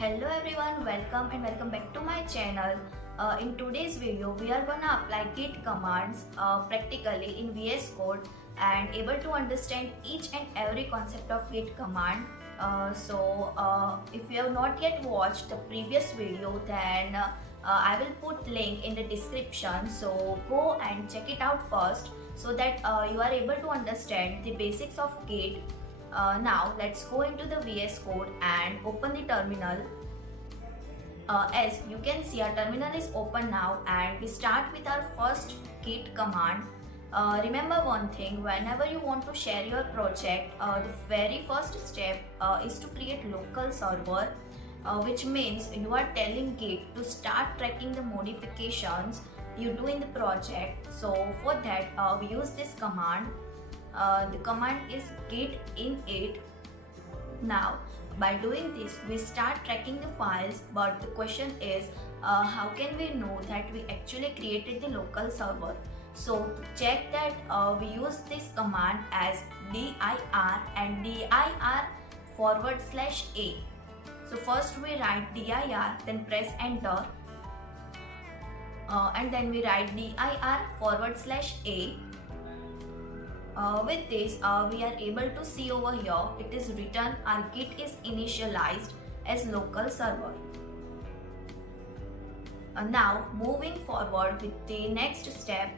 Hello everyone, welcome back to my channel. In today's video, we are gonna apply Git commands practically in VS Code and able to understand each and every concept of Git command. If you have not yet watched the previous video, then I will put link in the description. So go and check it out first, so that you are able to understand the basics of Git. Now let's go into the VS Code and open the terminal. As you can see, our terminal is open now and we start with our first git command. Remember one thing, whenever you want to share your project, the very first step is to create local server, which means you are telling Git to start tracking the modifications you do in the project. So for that we use this command. The command is git init. Now by doing this we start tracking the files, but the question is how can we know that we actually created the local server? So to check that, we use this command as dir and dir/a. So first we write dir, then press enter, and then we write dir/a. With this, we are able to see over here, it is written our Git is initialized as local server. Now moving forward with the next step,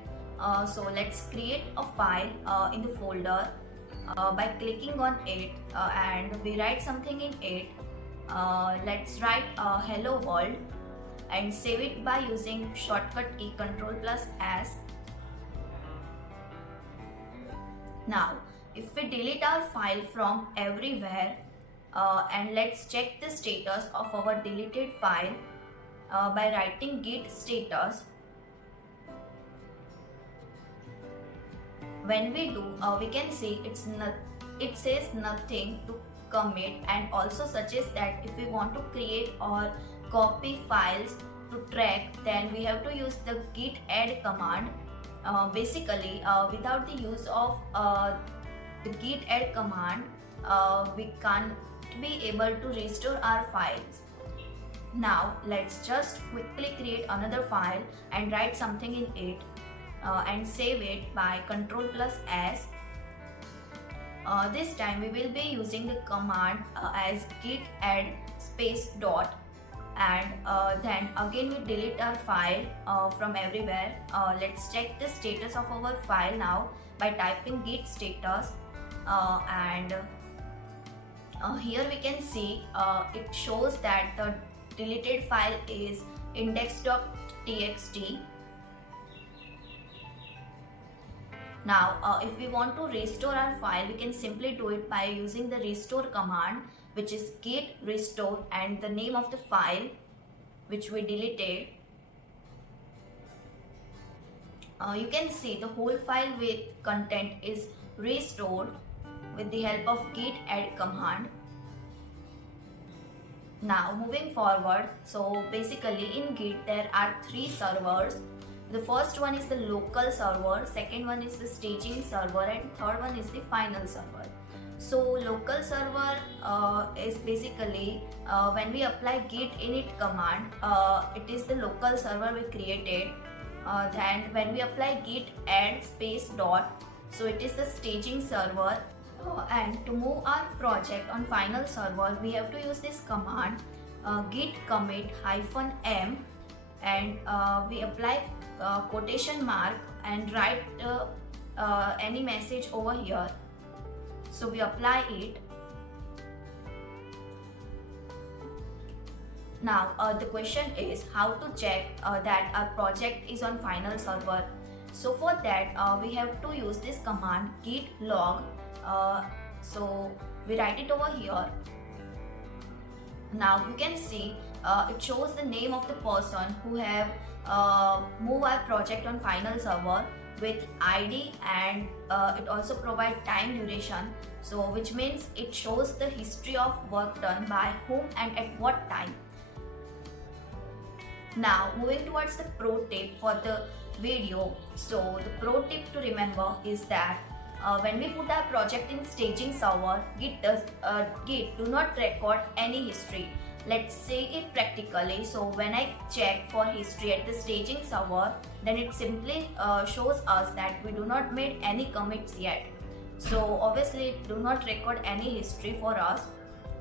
so let's create a file in the folder by clicking on it, and we write something in it. Let's write hello world and save it by using shortcut key Ctrl+S. Now, if we delete our file from everywhere, and let's check the status of our deleted file by writing git status. When we do, we can see it says nothing to commit, and also suggests that if we want to create or copy files to track, then we have to use the git add command. Basically, without the use of the git add command, we can't be able to restore our files. Now let's just quickly create another file and write something in it, and save it by Ctrl+S. This time we will be using the command as git add space dot, and then again we delete our file from everywhere. Let's check the status of our file now by typing git status, and here we can see it shows that the deleted file is index.txt. Now if we want to restore our file, we can simply do it by using the restore command, which is git restore and the name of the file which we deleted. You can see the whole file with content is restored with the help of git add command. Now moving forward, so basically in Git there are 3 servers. The first one is the local server, second one is the staging server, and third one is the final server. So local server is basically when we apply git init command, it is the local server we created. Then when we apply git add space dot, so it is the staging server. And to move our project on final server, we have to use this command git commit -m, and we apply quotation mark and write any message over here. So we apply it. Now the question is how to check that our project is on final server. So for that we have to use this command git log. So we write it over here. Now you can see it shows the name of the person who have moved our project on final server with ID, and it also provides time duration, so which means it shows the history of work done by whom and at what time. Now moving towards the pro tip for the video. So the pro tip to remember is that when we put our project in staging server, Git do not record any history. Let's say it practically. So when I check for history at the staging server, then it simply shows us that we do not made any commits yet. So obviously it do not record any history for us.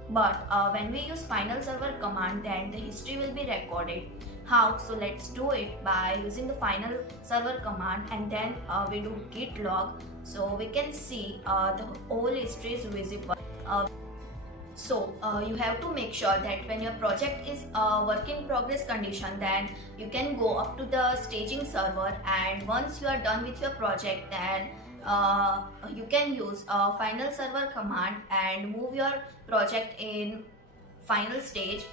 But when we use final server command, then the history will be recorded. How? So let's do it by using the final server command, and then we do git log, so we can see the whole history is visible. You have to make sure that when your project is a work in progress condition, then you can go up to the staging server, and once you are done with your project, then you can use a final server command and move your project in final stage.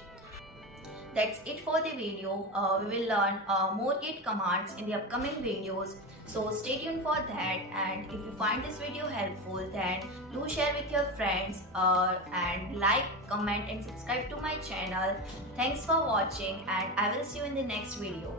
That's it for the video. We will learn more git commands in the upcoming videos. So stay tuned for that, and if you find this video helpful, then do share with your friends and like, comment and subscribe to my channel. Thanks for watching, and I will see you in the next video.